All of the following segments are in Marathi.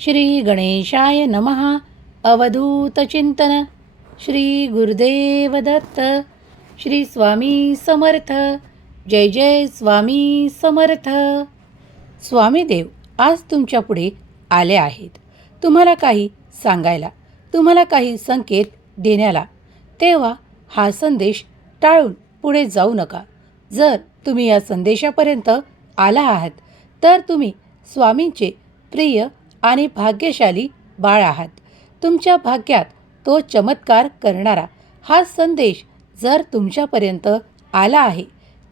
श्री गणेशाय नमः. अवधूतचिंतन. श्री गुरुदेव दत्त श्री स्वामी समर्थ. जय जय स्वामी समर्थ. स्वामी देव आज तुमच्यापुढे आले आहेत. तुम्हाला काही सांगायला तुम्हाला काही संकेत देण्याला तेव्हा हा संदेश टाळून पुढे जाऊ नका. जर तुम्ही या संदेशापर्यंत आला आहात तर तुम्ही स्वामींचे प्रिय आणि भाग्यशाली बाळ आहात. तुमच्या भाग्यात तो चमत्कार करणारा हा संदेश जर तुमच्यापर्यंत आला आहे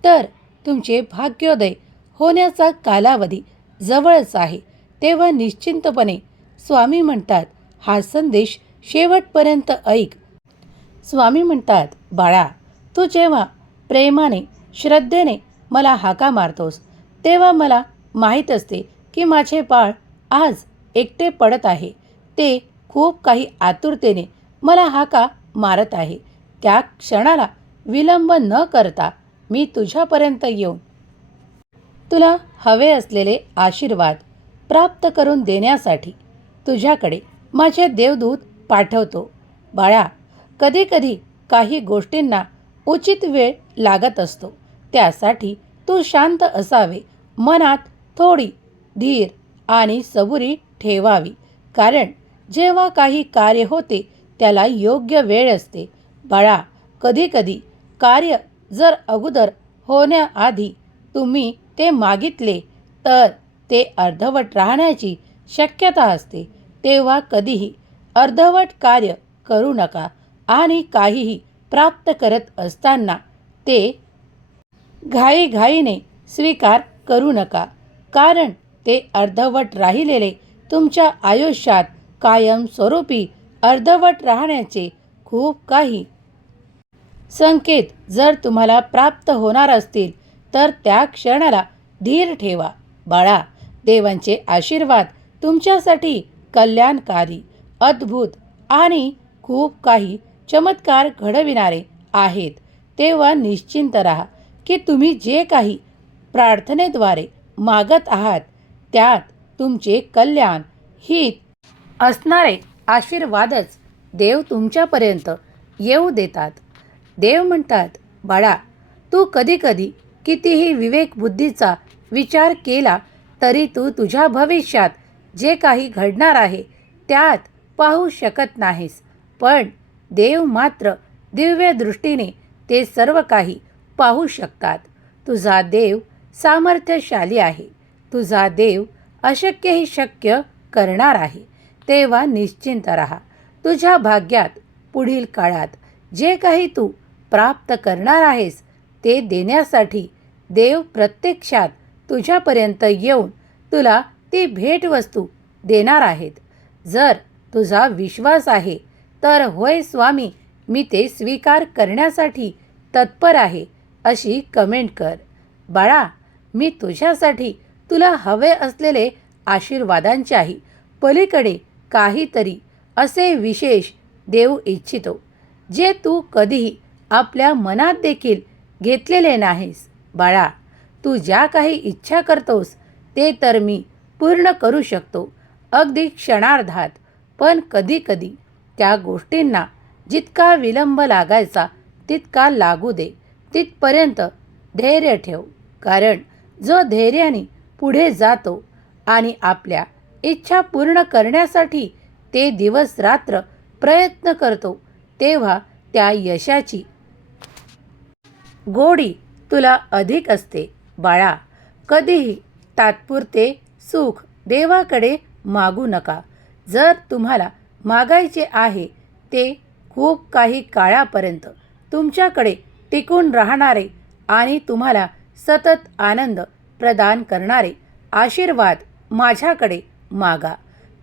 तर तुमचे भाग्योदय होण्याचा कालावधी जवळच आहे. तेव्हा निश्चिंतपणे स्वामी म्हणतात हा संदेश शेवटपर्यंत ऐक. स्वामी म्हणतात बाळा तू जेव्हा प्रेमाने श्रद्धेने मला हाका मारतोस तेव्हा मला माहीत असते की माझे बाळ आज एकटे पडत आहे. ते खूप काही आतुरतेने मला हाका मारत आहे. त्या क्षणाला विलंब न करता मी तुझ्यापर्यंत येऊन तुला हवे असलेले आशीर्वाद प्राप्त करून देण्यासाठी तुझ्याकडे माझे देवदूत पाठवतो. बाळा कधीकधी काही गोष्टींना उचित वेळ लागत असतो. त्यासाठी तू शांत असावे. मनात थोडी धीर आणि सबुरी ठेवावी. कारण जेव्हा काही कार्य होते त्याला योग्य वेळ असते. बाळा कधीकधी कार्य जर अगोदर होण्याआधी तुम्ही ते मागितले तर ते अर्धवट राहण्याची शक्यता असते. तेव्हा कधीही अर्धवट कार्य करू नका आणि काहीही प्राप्त करत असताना ते घाईघाईने स्वीकार करू नका. कारण ते अर्धवट राहिलेले तुमच्या आयुष्यात कायमस्वरूपी अर्धवट राहण्याचे खूप काही. संकेत जर तुम्हाला प्राप्त होणार असतील तर त्या क्षणाला धीर ठेवा. बाळा देवांचे आशीर्वाद तुमच्यासाठी कल्याणकारी अद्भुत आणि खूप काही चमत्कार घडविणारे आहेत. तेव्हा निश्चिंत राहा की तुम्ही जे काही प्रार्थनेद्वारे मागत आहात त्यात तुमचे कल्याण हित असणारे आशीर्वादच देव तुमच्यापर्यंत येऊ देतात. देव म्हणतात बाळा तू कधीकधी कितीही विवेकबुद्धीचा विचार केला तरी तू तुझ्या भविष्यात जे काही घडणार आहे त्यात पाहू शकत नाहीस. पण देव मात्र दिव्य दृष्टीने ते सर्व काही पाहू शकतात. तुझा देव सामर्थ्यशाली आहे. तुझा देव अशक्यही शक्य करणार आहे. तेव्हा निश्चिंत राहा. तुझ्या भाग्यात पुढील काळात जे काही तू प्राप्त करणार आहेस ते देण्यासाठी देव प्रत्यक्षात तुझ्यापर्यंत येऊन तुला ती भेटवस्तू देणार आहेत. जर तुझा विश्वास आहे तर होय स्वामी मी ते स्वीकार करण्यासाठी तत्पर आहे अशी कमेंट कर. बाळा मी तुझ्यासाठी तुला हवे असलेले आशीर्वादांच्याही पलीकडे काहीतरी असे विशेष देऊ इच्छितो जे तू कधीही आपल्या मनात देखील घेतलेले नाहीस. बाळा तू ज्या काही इच्छा करतोस ते तर मी पूर्ण करू शकतो अगदी क्षणार्धात. पण कधीकधी त्या गोष्टींना जितका विलंब लागायचा तितका लागू दे. तिथपर्यंत धैर्य ठेव. कारण जो धैर्याने पुढे जातो आणि आपल्या इच्छा पूर्ण करण्यासाठी ते दिवस रात्र प्रयत्न करतो तेव्हा त्या यशाची गोडी तुला अधिक असते. बाळा कधीही तात्पुरते सुख देवाकडे मागू नका. जर तुम्हाला मागायचे आहे ते खूप काही काळापर्यंत तुमच्याकडे टिकून राहणारे आणि तुम्हाला सतत आनंद प्रदान करणारे आशीर्वाद माझ्याकडे मागा.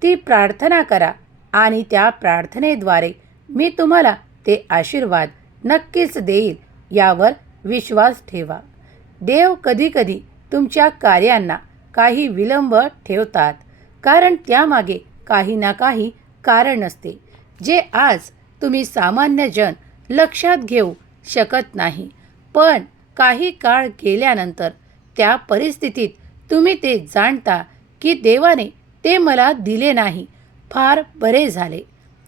ती प्रार्थना करा आणि त्या प्रार्थनेद्वारे मी तुम्हाला ते आशीर्वाद नक्कीच देईल यावर विश्वास ठेवा. देव कधीकधी तुमच्या कार्यांना काही विलंब ठेवतात कारण त्यामागे काही ना काही कारण असते जे आज तुम्ही सामान्य जन लक्षात घेऊ शकत नाही. पण काही काळ गेल्यानंतर त्या परिस्थितीत तुम्ही ते जाणता की देवाने ते मला दिले नाही. फार बरे झाले.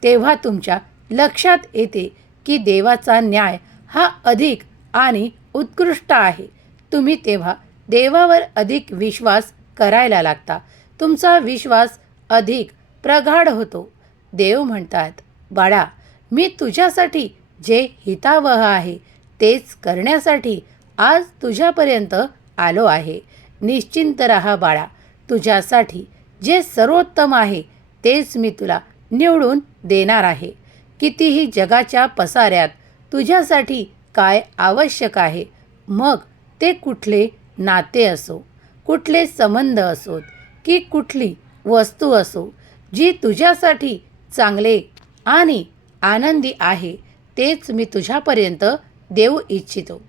तेव्हा तुमच्या लक्षात येते की देवाचा न्याय हा अधिक आणि उत्कृष्ट आहे. तुम्ही तेव्हा देवावर अधिक विश्वास करायला लागता. तुमचा विश्वास अधिक प्रगाढ होतो. देव म्हणतात बाळा मी तुझ्यासाठी जे हितावह आहे तेच करण्यासाठी आज तुझ्यापर्यंत आलो आहे. निश्चिंत रहा बाळा. तुझ्यासाठी जे सर्वोत्तम आहे तेच मी तुला निवडून देणार आहे. कितीही जगाच्या पसाऱ्यात तुझ्यासाठी काय आवश्यक आहे मग ते कुठले नाते असो कुठले संबंध असोत की कुठली वस्तू असो जी तुझ्यासाठी चांगले आणि आनंदी आहे तेच मी तुझ्यापर्यंत देऊ इच्छितो.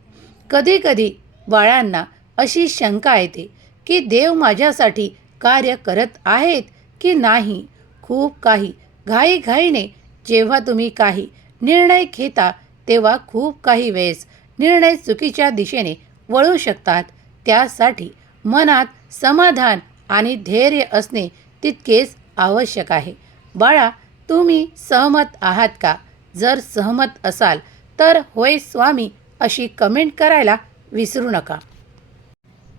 कधीकधी बाळांना अशी शंका येते की देव माझ्यासाठी कार्य करत आहेत की नाही? खूप काही. घाईघाईने जेव्हा तुम्ही काही निर्णय घेता तेव्हा खूप काही वेळेस निर्णय चुकीच्या दिशेने वळू शकतात. त्यासाठी मनात समाधान आणि धैर्य असणे तितकेच आवश्यक आहे. बाळा तुम्ही सहमत आहात का? जर सहमत असाल तर होय स्वामी अशी कमेंट करायला विसरू नका.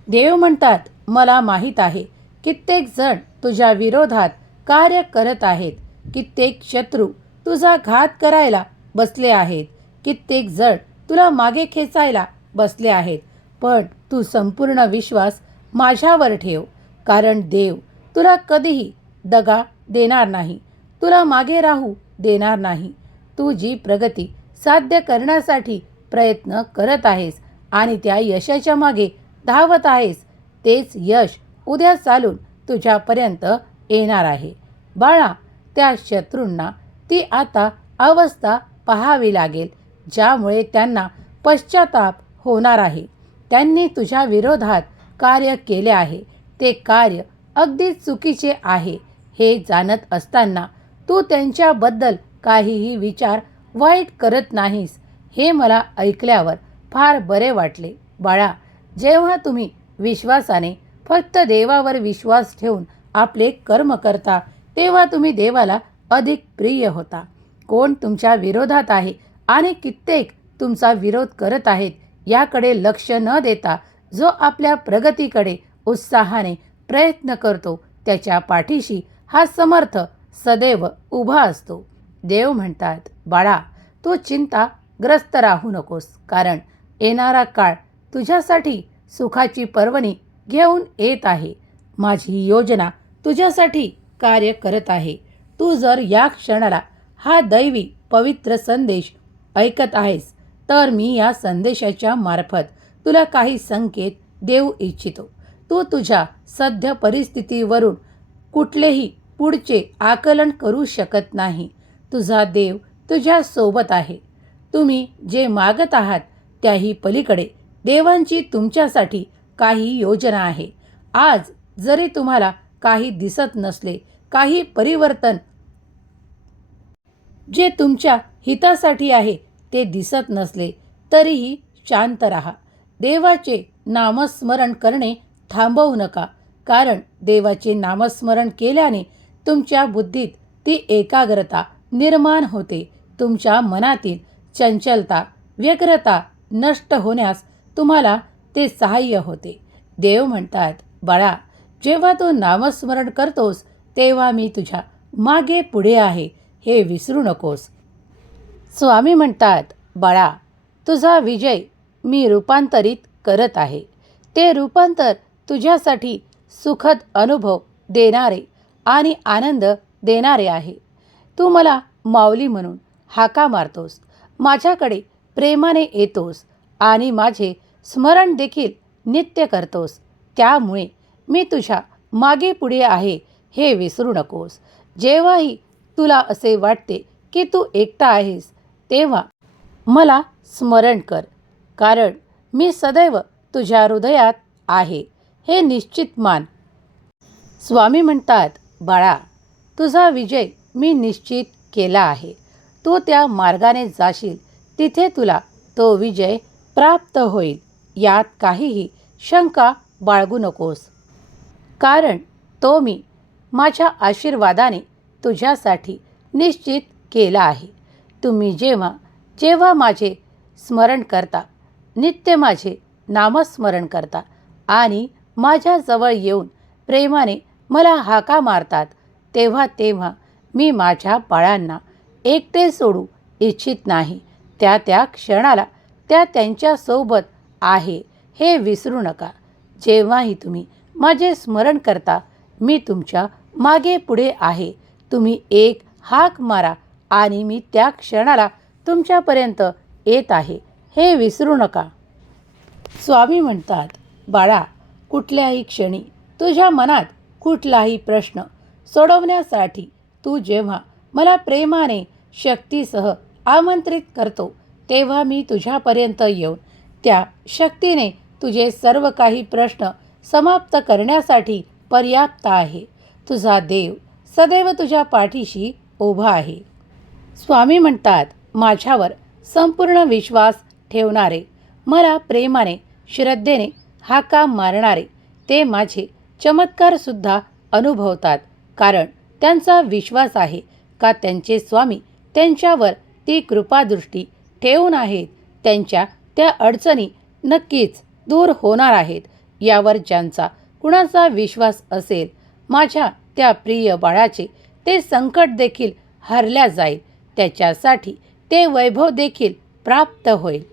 देव म्हणतात मला माहीत आहे कित्येक जण तुझ्या विरोधात कार्य करत आहेत. कित्येक शत्रू तुझा घात करायला बसले आहेत. कित्येक जण तुला मागे खेचायला बसले आहेत. पण तू संपूर्ण विश्वास माझ्यावर ठेव कारण देव तुला कधीही दगा देणार नाही. तुला मागे राहू देणार नाही. तू जी प्रगती साध्य करण्यासाठी प्रयत्न करत आहेस आणि त्या यशाच्या मागे धावत आहेस तेच यश उद्या चालून तुझ्यापर्यंत येणार आहे. बाळा त्या शत्रूंना ती आता अवस्था पहावी लागेल ज्यामुळे त्यांना पश्चाताप होणार आहे. त्यांनी तुझ्या विरोधात कार्य केले आहे. ते कार्य अगदी चुकीचे आहे हे जाणत असताना तू त्यांच्याबद्दल काहीही विचार वाईट करत नाहीस हे मला ऐकल्यावर फार बरे वाटले. बाळा जेव्हा तुम्ही विश्वासाने फक्त देवावर विश्वास ठेवून आपले कर्म करता तेव्हा तुम्ही देवाला अधिक प्रिय होता. कोण तुमच्या विरोधात आहे आणि कित्येक तुमचा विरोध करत आहेत याकडे लक्ष न देता जो आपल्या प्रगतीकडे उत्साहाने प्रयत्न करतो त्याच्या पाठीशी हा समर्थ सदैव उभा असतो. देव म्हणतात बाळा तू चिंताग्रस्त राहू नकोस कारण येणारा काळ तुझ्यासाठी सुखाची पर्वणी घेऊन येत आहे. माझी योजना तुझ्यासाठी कार्य करत आहे. तू जर या क्षणाला हा दैवी पवित्र संदेश ऐकत आहेस तर मी या संदेशाच्या मार्फत तुला काही संकेत देऊ इच्छितो. तू तुझ्या सद्य परिस्थितीवरून कुठलेही पुढचे आकलन करू शकत नाही. तुझा देव तुझ्यासोबत आहे. तुम्ही जे मागत आहात त्याही पलीकडे देवांची तुमच्यासाठी काही योजना आहे. आज जरी तुम्हाला काही दिसत नसले काही परिवर्तन जे तुमच्या हितासाठी आहे ते दिसत नसले तरीही शांत राहा. देवाचे नामस्मरण करणे थांबवू नका कारण देवाचे नामस्मरण केल्याने तुमच्या बुद्धीत ती एकाग्रता निर्माण होते. तुमच्या मनातील चंचलता व्यग्रता नष्ट होण्यास तुम्हाला ते सहाय्य होते. देव म्हणतात बाळा जेव्हा तू नामस्मरण करतोस तेव्हा मी तुझ्या मागे पुढे आहे. हे विसरू नकोस. स्वामी म्हणतात बाळा तुझा विजय मी रूपांतरित करत आहे. ते रूपांतर तुझ्यासाठी सुखद अनुभव देणारे आणि आनंद देणारे आहे. तू मला माऊली म्हणून हाका मारतोस. माझ्याकडे प्रेमाने येतोस आणि माझे स्मरण देखील नित्य करतोस. त्यामुळे मी तुझ्या मागे पुढे आहे हे विसरू नकोस. जेव्हाही तुला असे वाटते की तू एकटा आहेस तेव्हा मला स्मरण कर कारण मी सदैव तुझ्या हृदयात आहे हे निश्चित मान. स्वामी म्हणतात बाळा तुझा विजय मी निश्चित केला आहे. तू त्या मार्गाने जाशील तिथे तुला तो विजय प्राप्त होईल. यात काहीही शंका बाळगू नकोस. कारण तो मी माझ्या आशीर्वादाने तुझ्यासाठी निश्चित केला आहे. तुम्ही जेव्हा जेव्हा माझे स्मरण करता नित्य माझे नामस्मरण करता आणि माझ्याजवळ येऊन प्रेमाने मला हाका मारतात तेव्हा तेव्हा मी माझ्या बाळांना एकटे सोडू इच्छित नाही. त्या त्या क्षणाला त्या त्यांच्यासोबत आहे. हे विसरू नका. जेव्हाही तुम्ही माझे स्मरण करता मी तुमच्या मागे पुढे आहे. तुम्ही एक हाक मारा आणि मी त्या क्षणाला तुमच्यापर्यंत येत आहे. हे विसरू नका. स्वामी म्हणतात बाळा कुठल्याही क्षणी तुझ्या मनात कुठलाही प्रश्न सोडवण्यासाठी तू जेव्हा मला प्रेमाने शक्तीसह आमंत्रित करतो तेव्हा मी तुझ्यापर्यंत येऊन त्या शक्तीने तुझे सर्व काही प्रश्न समाप्त करण्यासाठी पर्याप्त आहे. तुझा देव सदैव तुझ्या पाठीशी उभा आहे. स्वामी म्हणतात माझ्यावर संपूर्ण विश्वास ठेवणारे मला प्रेमाने श्रद्धेने हाका मारणारे ते माझे चमत्कारसुद्धा अनुभवतात कारण त्यांचा विश्वास आहे का त्यांचे स्वामी त्यांच्यावर ती कृपादृष्टी ठेवून आहेत त्यांच्या त्या अडचणी नक्कीच दूर होणार आहेत. यावर ज्यांचा कुणाचा विश्वास असेल माझ्या त्या प्रिय बाळाचे ते संकट देखील हरल्या जाईल. त्याच्यासाठी ते वैभव देखील प्राप्त होईल.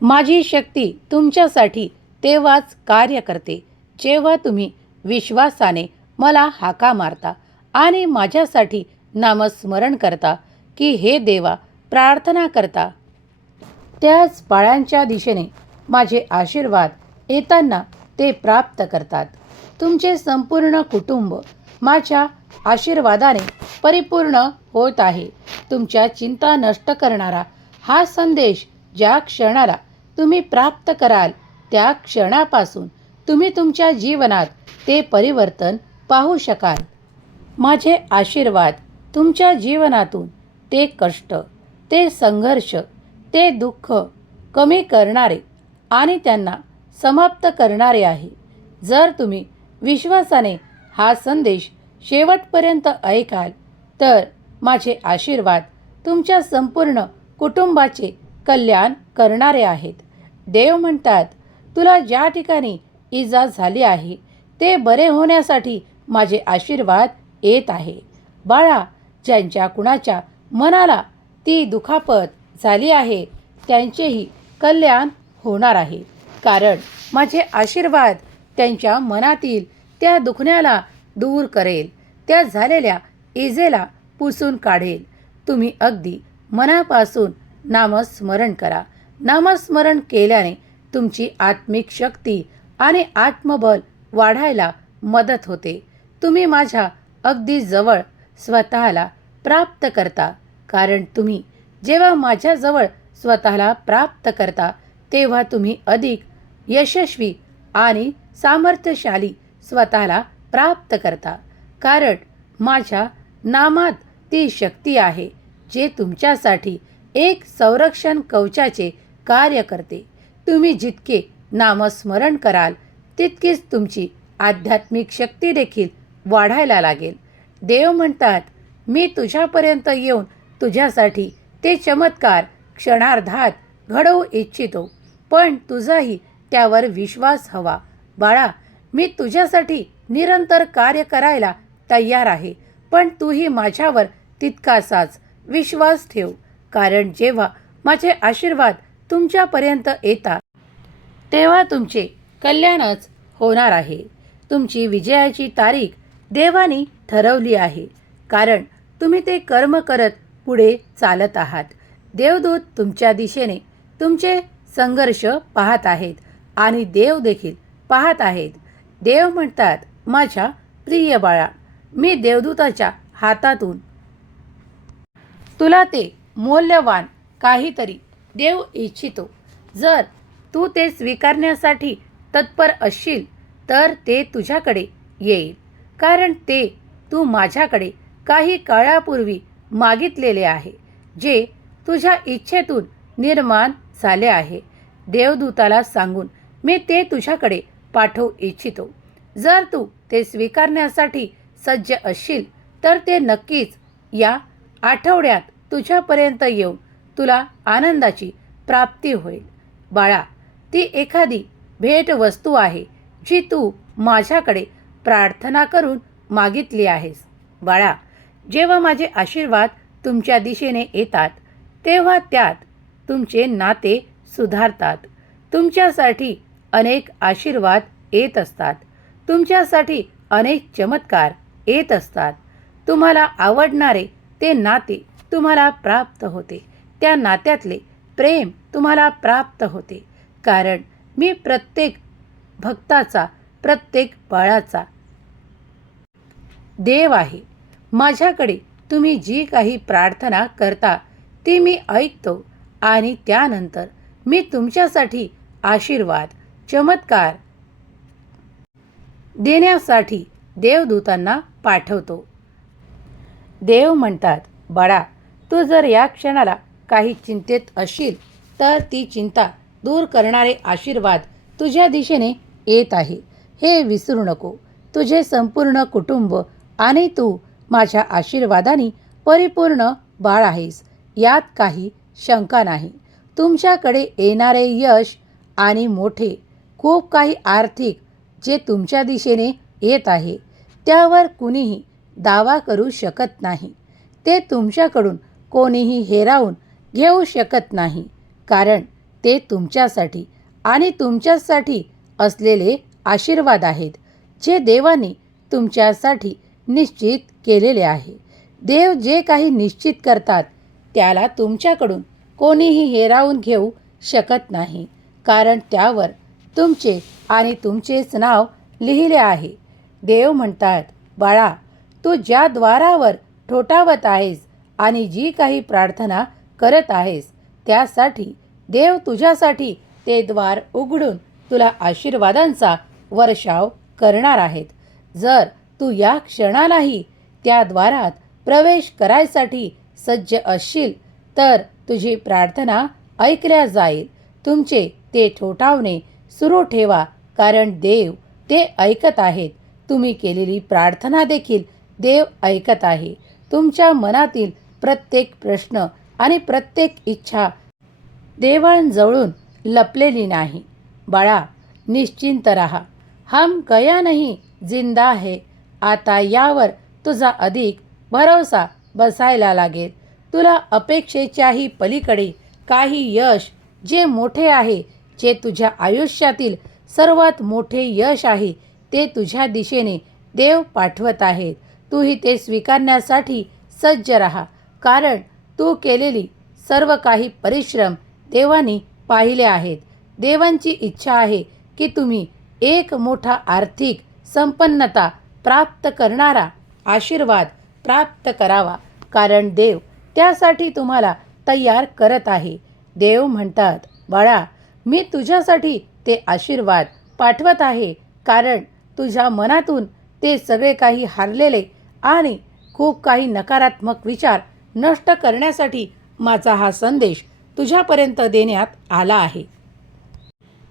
माझी शक्ती तुमच्यासाठी तेव्हाच कार्य करते. जेव्हा तुम्ही विश्वासाने मला हाका मारता आणि माझ्यासाठी नामस्मरण करता की हे देवा प्रार्थना करता. त्याच बाळांच्या दिशेने माझे आशीर्वाद येताना ते प्राप्त करतात. तुमचे संपूर्ण कुटुंब माझ्या आशीर्वादाने परिपूर्ण होत आहे. तुमच्या चिंता नष्ट करणारा हा संदेश ज्या क्षणाला तुम्ही प्राप्त कराल त्या क्षणापासून तुम्ही तुमच्या जीवनात ते परिवर्तन पाहू शकाल. माझे आशीर्वाद तुमच्या जीवनातून ते कष्ट ते संघर्ष ते दुःख कमी करणारे आणि त्यांना समाप्त करणारे आहे. जर तुम्ही विश्वासाने हा संदेश शेवटपर्यंत ऐकाल तर माझे आशीर्वाद तुमच्या संपूर्ण कुटुंबाचे कल्याण करणारे आहेत. देव म्हणतात तुला ज्या ठिकाणी इजा झाली आहे ते बरे होण्यासाठी माझे आशीर्वाद येत आहे. बाळा ज्यांच्या कुणाच्या मनाला ती दुखापत झाली आहे. त्यांचेही कल्याण होणार आहे. कारण माझे आशीर्वाद त्यांच्या मनातील त्या दुखण्याला दूर करेल. त्या झालेल्या इजेला पुसून काढेल. तुम्ही अगदी मनापासून नामस्मरण करा. नामस्मरण केल्याने तुमची आत्मिक शक्ती आणि आत्मबल वाढायला मदत होते. तुम्ही माझ्या अगदी जवळ स्वतःला प्राप्त करता. कारण तुम्ही जेव्हा माझ्याजवळ स्वतःला प्राप्त करता तेव्हा तुम्ही अधिक यशस्वी आणि सामर्थ्यशाली स्वतःला प्राप्त करता. कारण माझ्या नामात ती शक्ती आहे जे तुमच्यासाठी एक संरक्षण कवचाचे कार्य करते. तुम्ही जितके नामस्मरण कराल तितकीच तुमची आध्यात्मिक शक्ती देखील वाढायला लागेल. देव म्हणतात मी तुझ्यापर्यंत येऊन तुझ्यासाठी ते चमत्कार क्षणार्धात घडवू इच्छितो. पण तुझाही त्यावर विश्वास हवा. बाळा मी तुझ्यासाठी निरंतर कार्य करायला तयार आहे. पण तूही माझ्यावर तितकासाच विश्वास ठेव. कारण जेव्हा माझे आशीर्वाद तुमच्यापर्यंत येतात तेव्हा तुमचे कल्याणच होणार आहे. तुमची विजयाची तारीख देवानी ठरवली आहे. कारण तुम्ही ते कर्म करत पुढे चालत आहात. देवदूत तुमच्या दिशेने तुमचे संघर्ष पाहत आहेत आणि देव देखील पाहत आहेत. देव म्हणतात माझ्या प्रिय बाळा मी देवदूताच्या हातातून तुला ते मौल्यवान काहीतरी देव इच्छितो. जर तू ते स्वीकारण्यासाठी तत्पर असशील तर ते तुझ्याकडे येईल. कारण ते तू माझ्याकडे काही काळापूर्वी मागितलेले आहे जे तुझ्या इच्छेतून निर्माण झाले आहे. देवदूताला सांगून मी ते तुझ्याकडे पाठवू इच्छितो. जर तू ते स्वीकारण्यासाठी सज्ज असशील तर ते नक्कीच या आठवड्यात तुझ्यापर्यंत येऊन तुला आनंदाची प्राप्ती होईल. बाळा ती एखादी भेटवस्तू आहे जी तू माझ्याकडे प्रार्थना करून मागितली आहेस. बाळा जेव्हा माझे आशीर्वाद तुमच्या दिशेने येतात तेव्हा त्यात तुमचे नाते सुधारतात. तुमच्यासाठी अनेक आशीर्वाद येत असतात. तुमच्यासाठी अनेक चमत्कार येत असतात. तुम्हाला आवडणारे ते नाते तुम्हाला प्राप्त होते. त्या नात्यातले प्रेम तुम्हाला प्राप्त होते. कारण मी प्रत्येक भक्ताचा प्रत्येक बाळाचा देव आहे. माझ्याकडे तुम्ही जी काही प्रार्थना करता ती मी ऐकतो आणि त्यानंतर मी तुमच्यासाठी आशीर्वाद चमत्कार देण्यासाठी देवदूतांना पाठवतो. देव म्हणतात बाळा तू जर या क्षणाला काही चिंतेत असशील तर ती चिंता दूर करणारे आशीर्वाद तुझ्या दिशेने येत आहे. हे विसरू नको. तुझे संपूर्ण कुटुंब आणि तू माझ्या आशीर्वादाने परिपूर्ण बाळ आहेस. यात काही शंका नाही. तुमच्याकडे येणारे यश आणि मोठे खूप काही आर्थिक जे तुमच्या दिशेने येत आहे त्यावर कुणीही दावा करू शकत नाही. ते तुमच्याकडून कोणीही हेरावून घेऊ शकत नाही कारण ते तुमच्यासाठी आणि तुमच्यासाठी असलेले आशीर्वाद आहेत जे देवाने तुमच्यासाठी निश्चित केलेले आहे. देव जे काही निश्चित करतात त्याला तुमच्याकडून कोणीही हेरावून घेऊ शकत नाही. कारण त्यावर तुमचे आणि तुमचेच नाव लिहिले आहे. देव म्हणतात बाळा तू ज्या द्वारावर ठोठावत आहेस आणि जी काही प्रार्थना करत आहेस त्यासाठी देव तुझ्यासाठी ते द्वार उघडून तुला आशीर्वादांचा वर्षाव करणार आहेत. जर तू या क्षणालाही त्या द्वारात प्रवेश करायसाठी सज्ज असशील तर तुझी प्रार्थना ऐकल्या जाईल. तुमचे ते ठोठावणे सुरू ठेवा कारण देव ते ऐकत आहेत. तुम्ही केलेली प्रार्थना देखील देव ऐकत आहे. तुमच्या मनातील प्रत्येक प्रश्न आणि प्रत्येक इच्छा देवांजवळून लपलेली नाही. बाळा निश्चिंत रहा. हम गया नाही जिंदा है. आता यावर तुझा अधिक भरवसा बसायला लागेल. तुला अपेक्षेच्याही पलीकडे काही यश जे मोठे आहे जे तुझ्या आयुष्यातील सर्वात मोठे यश आहे ते तुझ्या दिशेने देव पाठवत आहेत. तूही ते स्वीकारण्यासाठी सज्ज राहा कारण तू केलेली सर्व काही परिश्रम देवानी पाहिले आहेत. देवांची इच्छा आहे की तुम्ही एक मोठा आर्थिक संपन्नता प्राप्त करणारा आशीर्वाद प्राप्त करावा. कारण देव त्यासाठी तुम्हाला तयार करत आहे. देव म्हणतात बाळा मी तुझ्यासाठी ते आशीर्वाद पाठवत आहे. कारण तुझ्या मनातून ते सगळे काही हारलेले आणि खूप काही नकारात्मक विचार नष्ट करण्यासाठी माझा हा संदेश तुझ्यापर्यंत देण्यात आला आहे.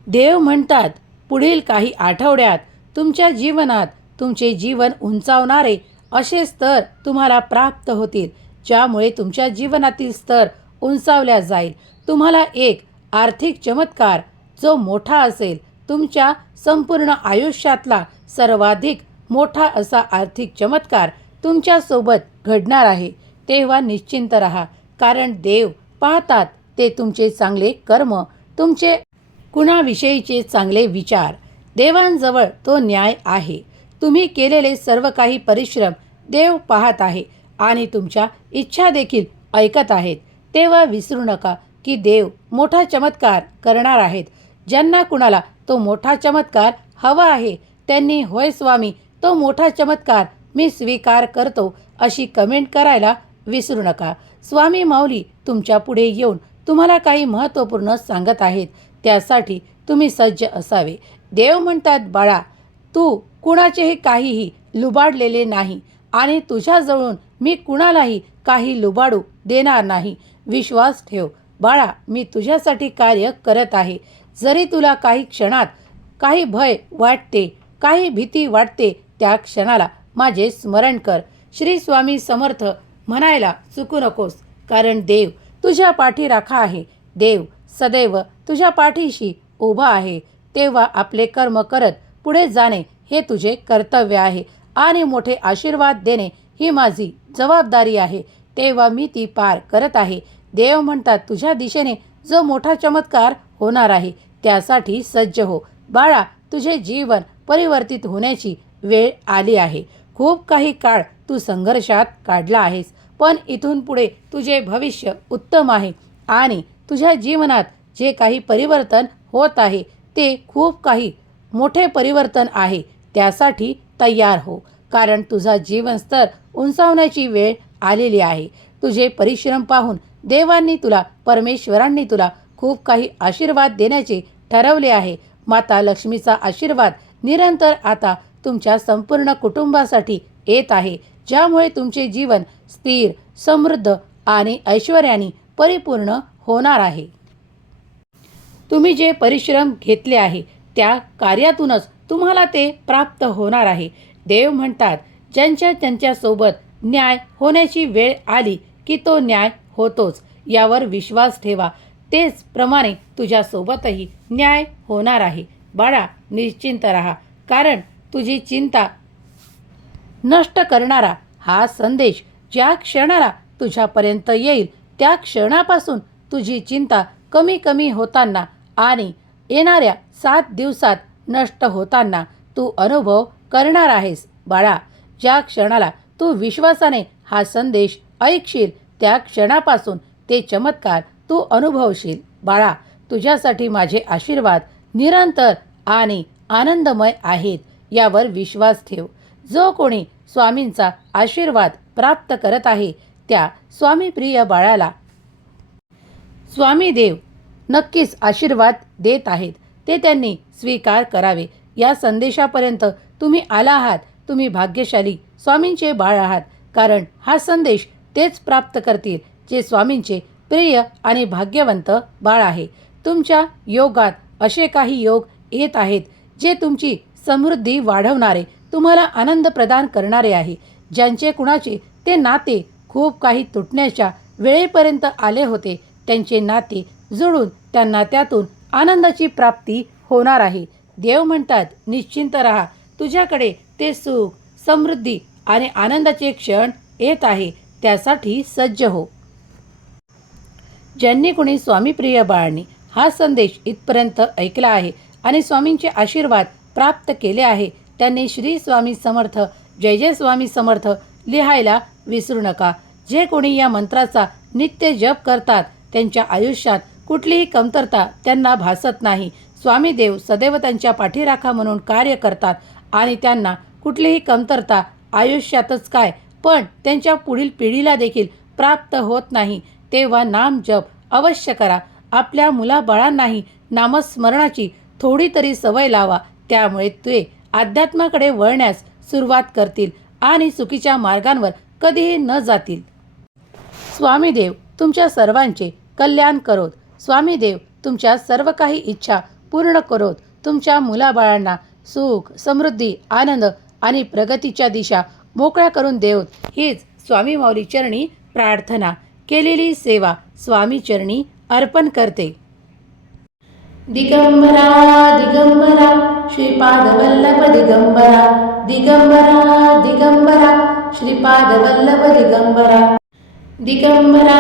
देव म्हणतात पुढील काही आठवड्यात तुमच्या जीवनात तुमचे जीवन उंचावणारे असे स्तर तुम्हाला प्राप्त होतील ज्यामुळे तुमच्या जीवनातील स्तर उंचावल्या जाईल. तुम्हाला एक आर्थिक चमत्कार जो मोठा असेल तुमच्या संपूर्ण आयुष्यातला सर्वाधिक मोठा असा आर्थिक चमत्कार तुमच्यासोबत घडणार आहे. तेव्हा निश्चिंत राहा कारण देव पाहतात ते तुमचे चांगले कर्म तुमचे कुणाविषयीचे चांगले विचार. देवांजवळ तो न्याय आहे. तुम्ही केलेले सर्व काही परिश्रम देव पाहत आहे आणि तुमच्या इच्छा देखील ऐकत आहेत. तेव्हा विसरू नका की देव मोठा चमत्कार करणार आहेत. ज्यांना कुणाला तो मोठा चमत्कार हवा आहे त्यांनी होय स्वामी तो मोठा चमत्कार मी स्वीकार करतो अशी कमेंट करायला विसरू नका. स्वामी माऊली तुमच्यापुढे येऊन तुम्हाला काही महत्त्वपूर्ण सांगत आहेत. त्यासाठी तुम्ही सज्ज असावे. देव म्हणतात बाळा तू कुणाचेही काहीही लुबाडलेले नाही आणि तुझ्याजवळून मी कुणालाही काही लुबाडू देणार नाही. विश्वास ठेव बाळा मी तुझ्यासाठी कार्य करत आहे. जरी तुला काही क्षणात काही भय वाटते काही भीती वाटते त्या क्षणाला माझे स्मरण कर. श्री स्वामी समर्थ म्हणायला चुकू नकोस कारण देव तुझ्या पाठी राखा आहे. देव सदैव तुझ्या पाठीशी उभा आहे. तेव्हा आपले कर्म करत पुढे जाणे हे तुझे कर्तव्य आहे आणि मोठे आशीर्वाद देणे ही माझी जबाबदारी आहे. तेव्हा मी ती पार करत आहे. देव म्हणतात तुझ्या दिशेने जो मोठा चमत्कार होणार आहे त्यासाठी सज्ज हो. बाळा तुझे जीवन परिवर्तित होण्याची वेळ आली आहे. खूप काही काळ तू संघर्षात काढला आहेस पण इथून पुढे तुझे भविष्य उत्तम आहे आणि तुझ्या जीवनात जे काही परिवर्तन होत आहे ते खूप काही मोठे परिवर्तन आहे. त्यासाठी तयार हो. कारण तुझा जीवनस्तर उंचावण्याची वेळ आलेली आहे. तुझे परिश्रम पाहून देवांनी तुला परमेश्वरांनी तुला खूप काही आशीर्वाद देण्याचे ठरवले आहे. माता लक्ष्मीचा आशीर्वाद निरंतर आता तुमच्या संपूर्ण कुटुंबासाठी येत आहे. ज्यामुळे तुमचे जीवन स्थिर समृद्ध आणि ऐश्वर्याने परिपूर्ण होणार आहे. तुम्ही जे परिश्रम घेतले आहे त्या कार्यातूनच तुम्हाला ते प्राप्त होणार आहे. देव म्हणतात ज्यांच्या त्यांच्यासोबत न्याय होण्याची वेळ आली की तो न्याय होतोच. यावर विश्वास ठेवा. तेच प्रमाणे तुझ्यासोबतही न्याय होणार आहे. बाळा निश्चिंत राहा. कारण तुझी चिंता नष्ट करणारा हा संदेश ज्या क्षणाला तुझ्यापर्यंत येईल त्या क्षणापासून तुझी चिंता कमी कमी होताना आणि येणाऱ्या सात दिवसात नष्ट होताना तू अनुभव करणार आहेस. बाळा ज्या क्षणाला तू विश्वासाने हा संदेश ऐकशील त्या क्षणापासून ते चमत्कार तू अनुभवशील. बाळा तुझ्यासाठी माझे आशीर्वाद निरंतर आणि आनंदमय आहेत यावर विश्वास ठेव. जो कोणी स्वामींचा आशीर्वाद प्राप्त करत आहे त्या स्वामीप्रिय बाळाला स्वामी देव नक्कीच आशीर्वाद देत आहेत. ते त्यांनी स्वीकार करावे. या संदेशापर्यंत तुम्ही आला आहात. तुम्ही भाग्यशाली स्वामींचे बाळ आहात. कारण हा संदेश तेच प्राप्त करतील जे स्वामींचे प्रिय आणि भाग्यवंत बाळ आहे. तुमच्या योगात असे काही योग येत आहेत जे तुमची समृद्धी वाढवणारे तुम्हाला आनंद प्रदान करणारे आहे. ज्यांचे कुणाचे ते नाते खूप काही तुटण्याच्या वेळेपर्यंत आले होते त्यांचे नाते जुळून त्यांना त्यातून आनंदाची प्राप्ती होणार आहे. देव म्हणतात निश्चिंत राहा. तुझ्याकडे ते सुख समृद्धी आणि आनंदाचे क्षण येत आहे. त्यासाठी सज्ज हो. ज्यांनी कोणी स्वामीप्रिय बाळांनी हा संदेश इथपर्यंत ऐकला आहे आणि स्वामींचे आशीर्वाद प्राप्त केले आहे त्यांनी श्री स्वामी समर्थ जय जय स्वामी समर्थ लिहायला विसरू नका. जे कोणी या मंत्राचा नित्य जप करतात त्यांच्या आयुष्यात कुठलीही कमतरता त्यांना भासत नाही. स्वामी देव सदैव त्यांच्या पाठीराखा म्हणून कार्य करतात आणि त्यांना कुठलीही कमतरता आयुष्यातच काय पण त्यांच्या पुढील पिढीला देखील प्राप्त होत नाही. तेव्हा नाम जप अवश्य करा. आपल्या मुलाबाळांनाही नामस्मरणाची थोडी तरी सवय लावा. त्यामुळे ते अध्यात्माकडे वळण्यास सुरुवात करतील आणि चुकीच्या मार्गांवर कधीही न जातील. स्वामीदेव तुमच्या सर्वांचे कल्याण करोत. स्वामी देव तुमच्या सर्व काही इच्छा पूर्ण करोत. तुमच्या मुलाबाळांना सुख समृद्धी आनंद आणि प्रगतीच्या दिशा मोकळ्या करून देवत. हीच स्वामी माऊली चरणी प्रार्थना. केलेली सेवा स्वामी चरणी अर्पण करते. दिगंबरा दिगंबरा श्रीपादवल्लभ दिगंबरा. दिगंबरा दिगंबरा श्रीपादवल्लभ दिगंबरा. दिगंबरा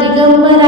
दिगंबरा